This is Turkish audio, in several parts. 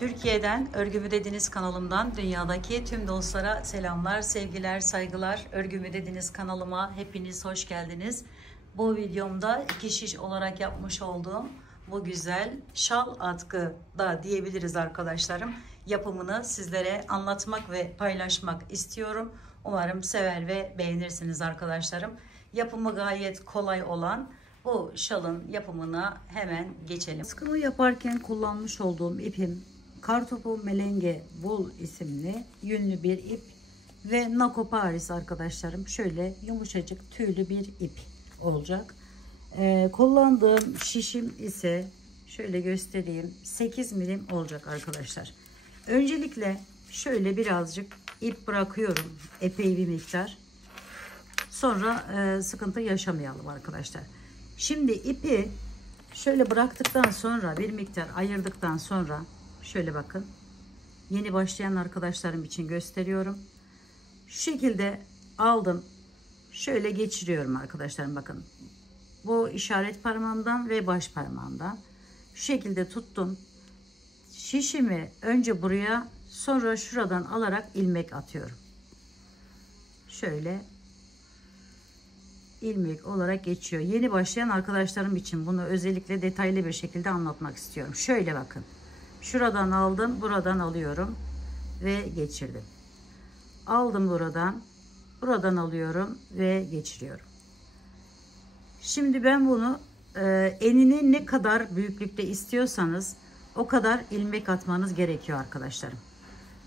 Türkiye'den Örgümü Dediniz kanalımdan dünyadaki tüm dostlara selamlar, sevgiler, saygılar. Örgümü Dediniz kanalıma hepiniz hoş geldiniz. Bu videomda iki şiş olarak yapmış olduğum bu güzel şal atkı da diyebiliriz arkadaşlarım. Yapımını sizlere anlatmak ve paylaşmak istiyorum. Umarım sever ve beğenirsiniz arkadaşlarım. Yapımı gayet kolay olan bu şalın yapımına hemen geçelim. Askımı yaparken kullanmış olduğum ipim Kartopu Melenge Wool isimli yünlü bir ip ve Nako Paris arkadaşlarım. Şöyle yumuşacık tüylü bir ip olacak. Kullandığım şişim ise şöyle göstereyim, 8 milim olacak arkadaşlar. Öncelikle şöyle birazcık ip bırakıyorum, epey bir miktar. Sonra sıkıntı yaşamayalım arkadaşlar. Şimdi ipi şöyle bıraktıktan sonra, bir miktar ayırdıktan sonra şöyle bakın, yeni başlayan arkadaşlarım için gösteriyorum. Şu şekilde aldım, şöyle geçiriyorum arkadaşlarım, bakın. Bu işaret parmağımdan ve baş parmağımdan şu şekilde tuttum. Şişimi önce buraya, sonra şuradan alarak ilmek atıyorum. Şöyle ilmek olarak geçiyor. Yeni başlayan arkadaşlarım için bunu özellikle detaylı bir şekilde anlatmak istiyorum. Şöyle bakın. Şuradan aldım, buradan alıyorum ve geçirdim. Aldım buradan alıyorum ve geçiriyorum. Şimdi ben bunu enini ne kadar büyüklükte istiyorsanız o kadar ilmek atmanız gerekiyor arkadaşlarım.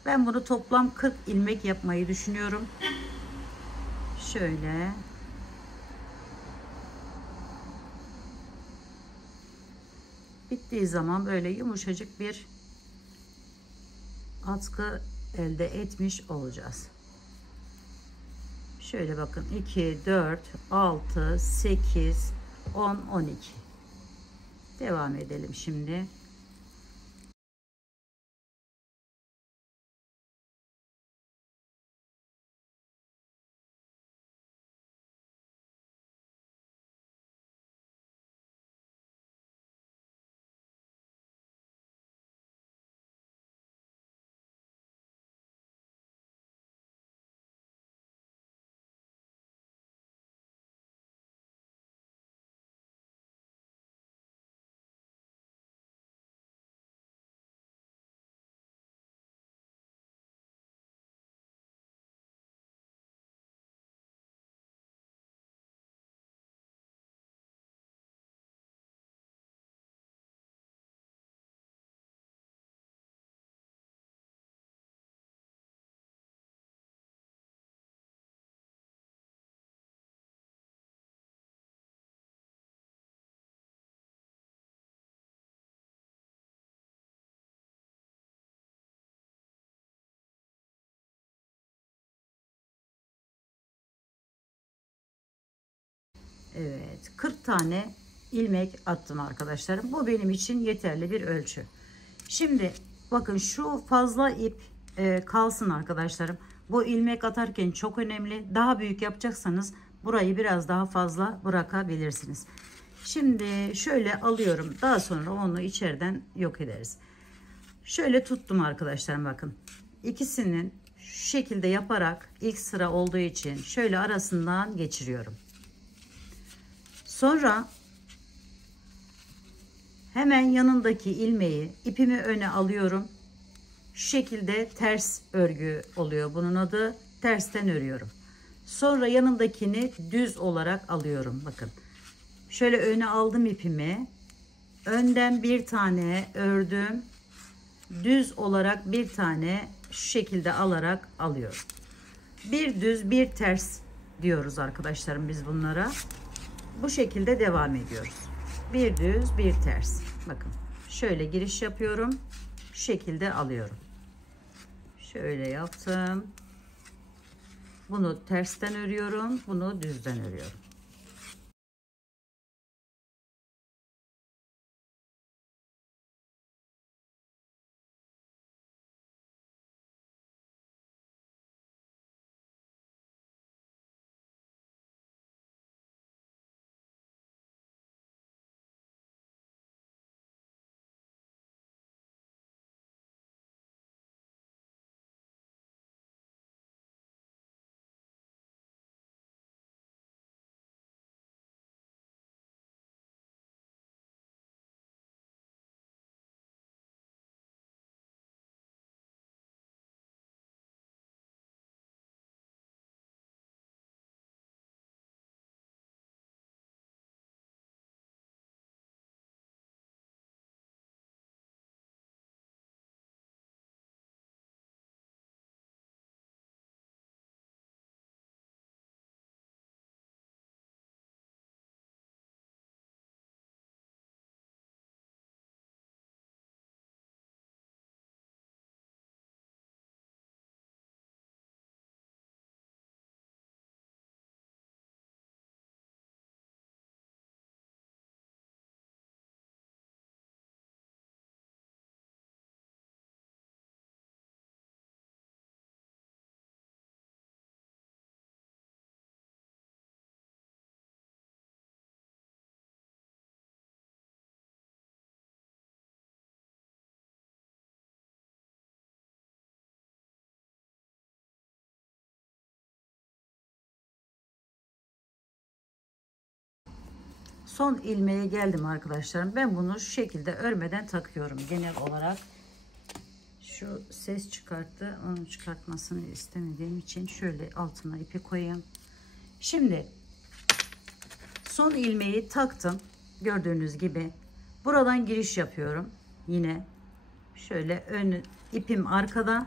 Ben bunu toplam 40 ilmek yapmayı düşünüyorum. Şöyle. Bittiği zaman böyle yumuşacık bir atkı elde etmiş olacağız. Şöyle bakın, 2, 4, 6, 8, 10, 12. Devam edelim şimdi. Evet, 40 tane ilmek attım arkadaşlarım. Bu benim için yeterli bir ölçü. Şimdi bakın, şu fazla ip kalsın arkadaşlarım. Bu ilmek atarken çok önemli. Daha büyük yapacaksanız burayı biraz daha fazla bırakabilirsiniz. Şimdi şöyle alıyorum. Daha sonra onu içeriden yok ederiz. Şöyle tuttum arkadaşlarım, bakın. İkisinin şu şekilde yaparak, ilk sıra olduğu için şöyle arasından geçiriyorum. Sonra hemen yanındaki ilmeği, ipimi öne alıyorum. Şu şekilde ters örgü oluyor bunun adı. Tersten örüyorum. Sonra yanındakini düz olarak alıyorum. Bakın. Şöyle öne aldım ipimi. Önden bir tane ördüm. Düz olarak bir tane şu şekilde alarak alıyorum. Bir düz bir ters diyoruz arkadaşlarım biz bunlara. Bu şekilde devam ediyoruz. Bir düz bir ters. Bakın, şöyle giriş yapıyorum. Şu şekilde alıyorum. Şöyle yaptım. Bunu tersten örüyorum. Bunu düzden örüyorum. son ilmeğe geldim arkadaşlarım. Ben bunu şu şekilde örmeden takıyorum genel olarak. Şu ses çıkarttı. Onu çıkartmasını istemediğim için şöyle altına ipi koyayım. Şimdi son ilmeği taktım. Gördüğünüz gibi buradan giriş yapıyorum. Yine şöyle ön ipim arkada.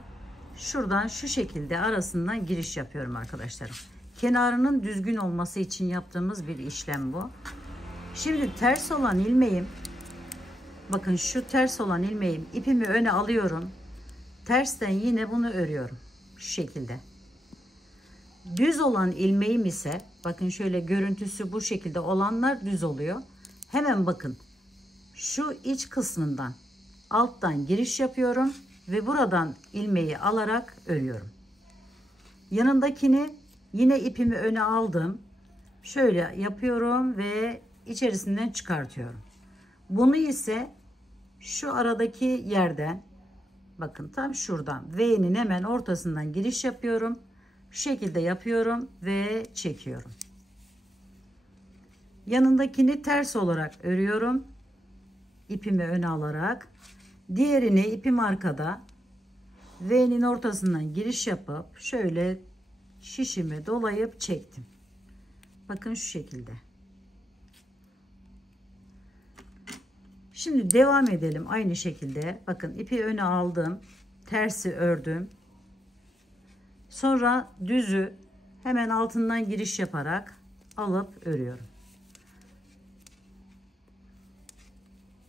Şuradan şu şekilde arasından giriş yapıyorum arkadaşlarım. Kenarının düzgün olması için yaptığımız bir işlem bu. Şimdi ters olan ilmeğim, bakın şu ters olan ilmeğim, ipimi öne alıyorum. Tersten yine bunu örüyorum. Şu şekilde. Düz olan ilmeğim ise bakın şöyle görüntüsü bu şekilde olanlar düz oluyor. Hemen bakın şu iç kısmından alttan giriş yapıyorum ve buradan ilmeği alarak örüyorum. Yanındakini yine ipimi öne aldım. Şöyle yapıyorum ve içerisinden çıkartıyorum. Bunu ise şu aradaki yerden, bakın tam şuradan V'nin hemen ortasından giriş yapıyorum. Şu şekilde yapıyorum ve çekiyorum. Yanındakini ters olarak örüyorum. İpimi öne alarak. Diğerini ipim arkada. V'nin ortasından giriş yapıp şöyle şişimi dolayıp çektim. Bakın şu şekilde. Şimdi devam edelim aynı şekilde. Bakın ipi öne aldım. Tersi ördüm. Sonra düzü hemen altından giriş yaparak alıp örüyorum.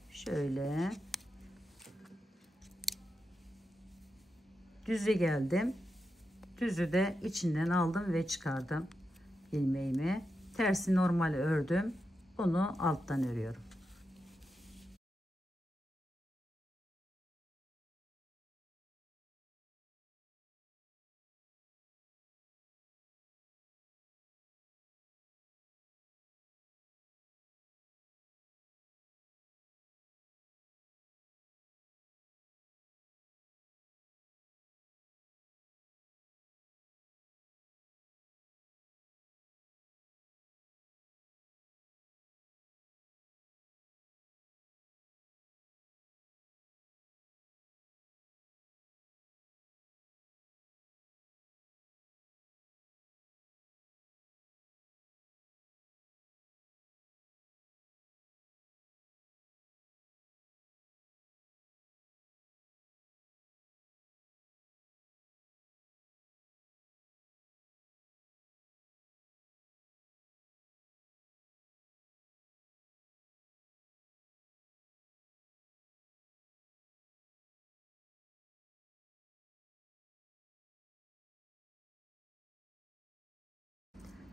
Şöyle düze geldim. Düzü de içinden aldım ve çıkardım ilmeğimi. Tersi normal ördüm. Bunu alttan örüyorum.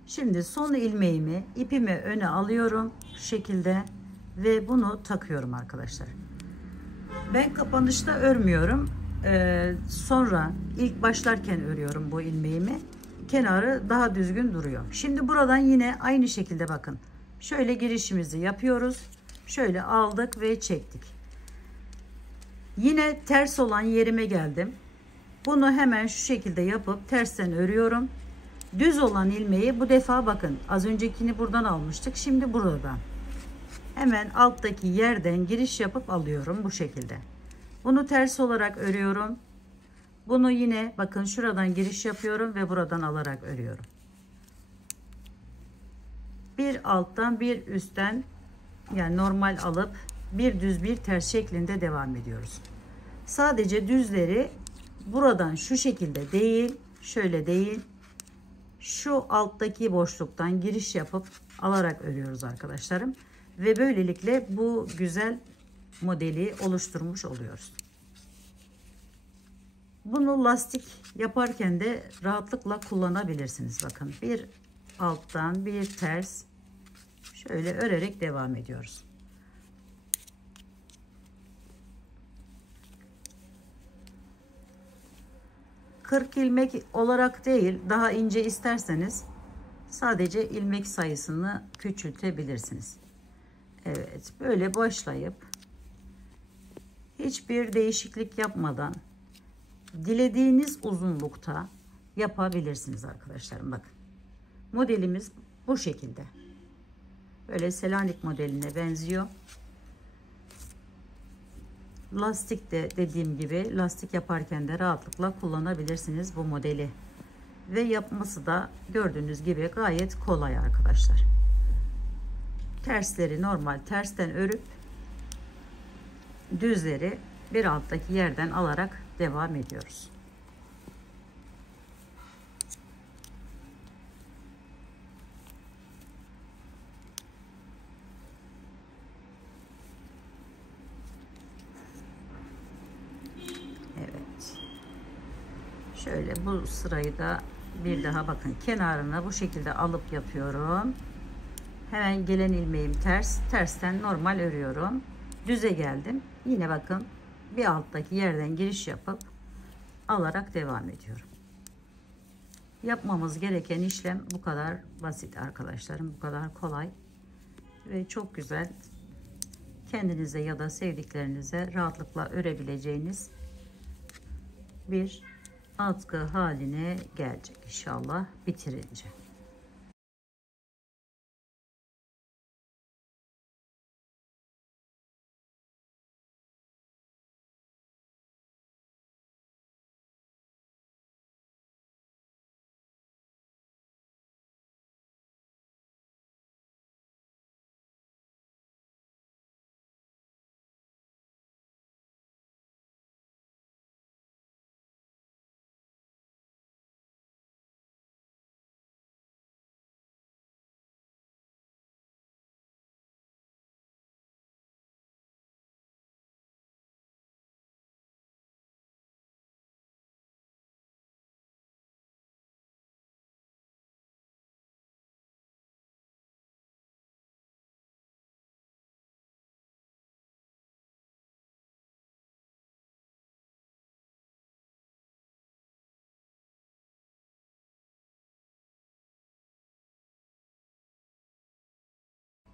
Şimdi son ilmeğimi ipimi öne alıyorum şu şekilde ve bunu takıyorum arkadaşlar. Ben kapanışta örmüyorum. Sonra ilk başlarken örüyorum bu ilmeğimi. Kenarı daha düzgün duruyor. Şimdi buradan yine aynı şekilde bakın. Şöyle girişimizi yapıyoruz. Şöyle aldık ve çektik. Yine ters olan yerime geldim. Bunu hemen şu şekilde yapıp tersten örüyorum. Düz olan ilmeği bu defa bakın az öncekini buradan almıştık. Şimdi buradan. Hemen alttaki yerden giriş yapıp alıyorum bu şekilde. Bunu ters olarak örüyorum. Bunu yine bakın şuradan giriş yapıyorum ve buradan alarak örüyorum. Bir alttan bir üstten, yani normal alıp bir düz bir ters şeklinde devam ediyoruz. Sadece düzleri buradan şu şekilde değil, şöyle değil, şu alttaki boşluktan giriş yapıp alarak örüyoruz arkadaşlarım. Ve böylelikle bu güzel modeli oluşturmuş oluyoruz. Bunu lastik yaparken de rahatlıkla kullanabilirsiniz. Bakın bir alttan bir ters şöyle örerek devam ediyoruz. Kırk ilmek olarak değil, daha ince isterseniz sadece ilmek sayısını küçültebilirsiniz. Evet, böyle başlayıp hiçbir değişiklik yapmadan dilediğiniz uzunlukta yapabilirsiniz arkadaşlarım. Bakın modelimiz bu şekilde. Böyle Selanik modeline benziyor. Lastik de dediğim gibi lastik yaparken de rahatlıkla kullanabilirsiniz bu modeli. Ve yapması da gördüğünüz gibi gayet kolay arkadaşlar. Tersleri normal tersten örüp düzleri bir alttaki yerden alarak devam ediyoruz. Evet. Şöyle bu sırayı da bir daha bakın kenarına bu şekilde alıp yapıyorum. Hemen gelen ilmeğim tersten normal örüyorum. Düze geldim. Yine bakın bir alttaki yerden giriş yapıp alarak devam ediyorum. Yapmamız gereken işlem bu kadar basit arkadaşlarım. Bu kadar kolay ve çok güzel. Kendinize ya da sevdiklerinize rahatlıkla örebileceğiniz bir atkı haline gelecek inşallah bitirince.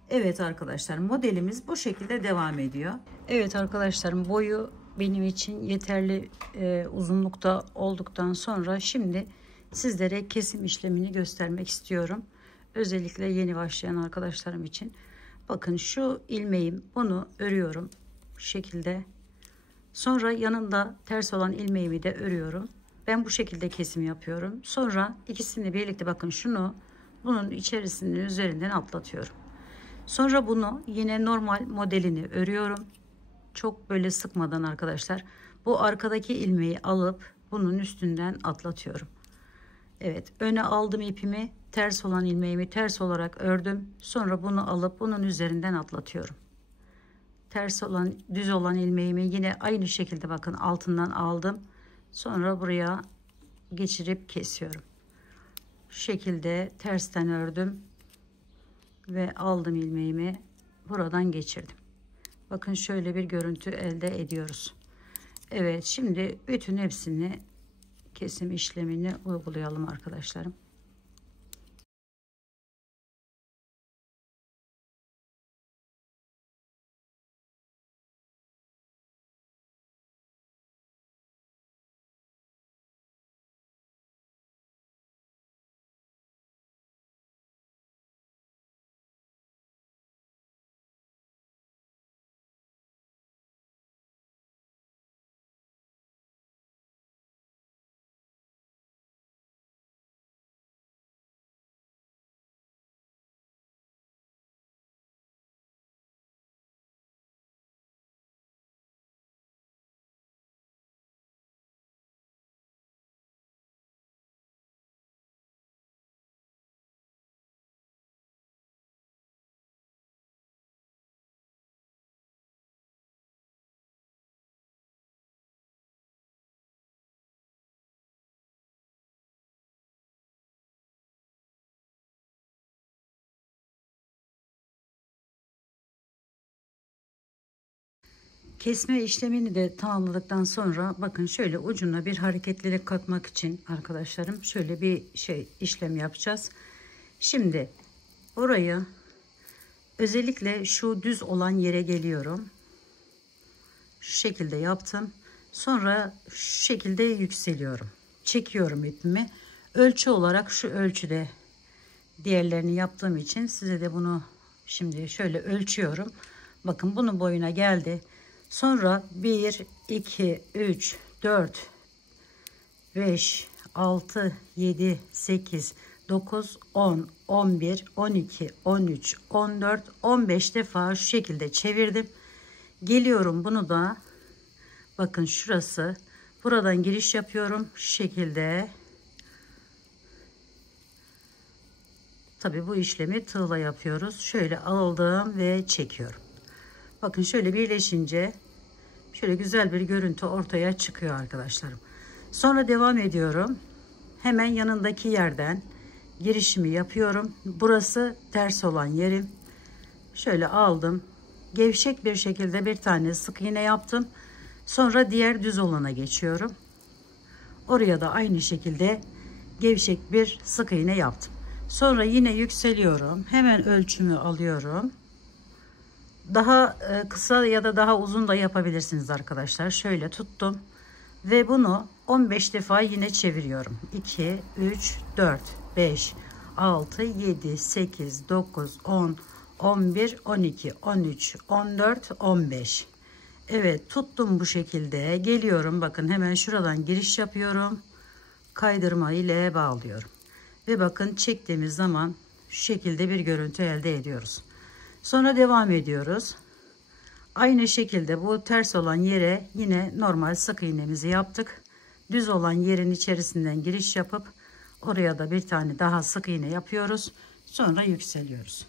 Evet arkadaşlar modelimiz bu şekilde devam ediyor. Evet arkadaşlarım boyu benim için yeterli uzunlukta olduktan sonra şimdi sizlere kesim işlemini göstermek istiyorum. Özellikle yeni başlayan arkadaşlarım için. Bakın şu ilmeğim, bunu örüyorum bu şekilde. Sonra yanında ters olan ilmeğimi de örüyorum. Ben bu şekilde kesim yapıyorum. Sonra ikisini birlikte bakın şunu bunun içerisinin üzerinden atlatıyorum. Sonra bunu yine normal modelini örüyorum. Çok böyle sıkmadan arkadaşlar. Bu arkadaki ilmeği alıp bunun üstünden atlatıyorum. Evet, öne aldım ipimi, ters olan ilmeğimi ters olarak ördüm. Sonra bunu alıp bunun üzerinden atlatıyorum. Ters olan, düz olan ilmeğimi yine aynı şekilde bakın altından aldım. Sonra buraya geçirip kesiyorum. Şu şekilde tersten ördüm ve aldım ilmeğimi, buradan geçirdim. Bakın şöyle bir görüntü elde ediyoruz. Evet, şimdi bütün hepsini kesim işlemini uygulayalım arkadaşlarım. Kesme işlemini de tamamladıktan sonra bakın şöyle ucuna bir hareketlilik katmak için arkadaşlarım şöyle bir işlem yapacağız. Şimdi orayı özellikle şu düz olan yere geliyorum. Şu şekilde yaptım. Sonra şu şekilde yükseliyorum. Çekiyorum ipimi. Ölçü olarak şu ölçüde diğerlerini yaptığım için size de bunu Şimdi şöyle ölçüyorum. Bakın bunun boyuna geldi. Sonra 1, 2, 3, 4, 5, 6, 7, 8, 9, 10, 11, 12, 13, 14, 15 defa şu şekilde çevirdim. Geliyorum bunu da bakın şurası. Buradan giriş yapıyorum. Şu şekilde. Tabi bu işlemi tığla yapıyoruz. Şöyle aldım ve çekiyorum. Bakın şöyle birleşince şöyle güzel bir görüntü ortaya çıkıyor arkadaşlarım. Sonra devam ediyorum. Hemen yanındaki yerden girişimi yapıyorum. Burası ters olan yerim. Şöyle aldım. Gevşek bir şekilde bir tane sık iğne yaptım. Sonra diğer düz olana geçiyorum. Oraya da aynı şekilde gevşek bir sık iğne yaptım. Sonra yine yükseliyorum. Hemen ölçümü alıyorum. Daha kısa ya da daha uzun da yapabilirsiniz arkadaşlar. Şöyle tuttum ve bunu 15 defa yine çeviriyorum. 2, 3, 4, 5, 6, 7, 8, 9, 10, 11, 12, 13, 14, 15. Evet, tuttum bu şekilde. Geliyorum, bakın hemen şuradan giriş yapıyorum. Kaydırma ile bağlıyorum. Ve bakın çektiğimiz zaman şu şekilde bir görüntü elde ediyoruz. Sonra devam ediyoruz. Aynı şekilde bu ters olan yere yine normal sık iğnemizi yaptık. Düz olan yerin içerisinden giriş yapıp oraya da bir tane daha sık iğne yapıyoruz. Sonra yükseliyoruz.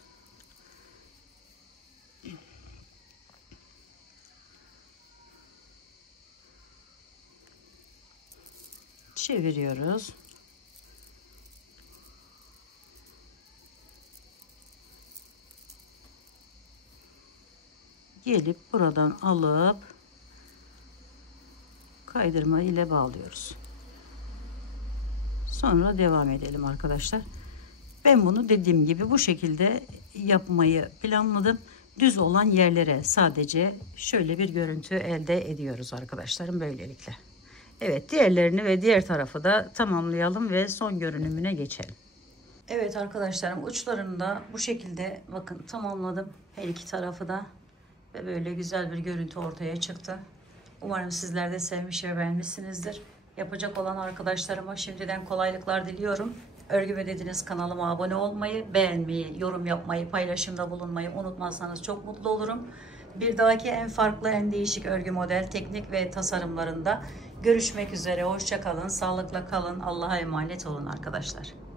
Çeviriyoruz. Gelip buradan alıp kaydırma ile bağlıyoruz. Sonra devam edelim arkadaşlar. Ben bunu dediğim gibi bu şekilde yapmayı planladım. Düz olan yerlere sadece şöyle bir görüntü elde ediyoruz arkadaşlarım böylelikle. Evet, diğerlerini ve diğer tarafı da tamamlayalım ve son görünümüne geçelim. Evet arkadaşlarım, uçlarını da bu şekilde bakın tamamladım. Her iki tarafı da ve böyle güzel bir görüntü ortaya çıktı. Umarım sizler de sevmiş ve beğenmişsinizdir. Yapacak olan arkadaşlarıma şimdiden kolaylıklar diliyorum. Örgü Dediğiniz kanalıma abone olmayı, beğenmeyi, yorum yapmayı, paylaşımda bulunmayı unutmazsanız çok mutlu olurum. Bir dahaki en farklı, en değişik örgü model, teknik ve tasarımlarında görüşmek üzere. Hoşça kalın, sağlıkla kalın. Allah'a emanet olun arkadaşlar.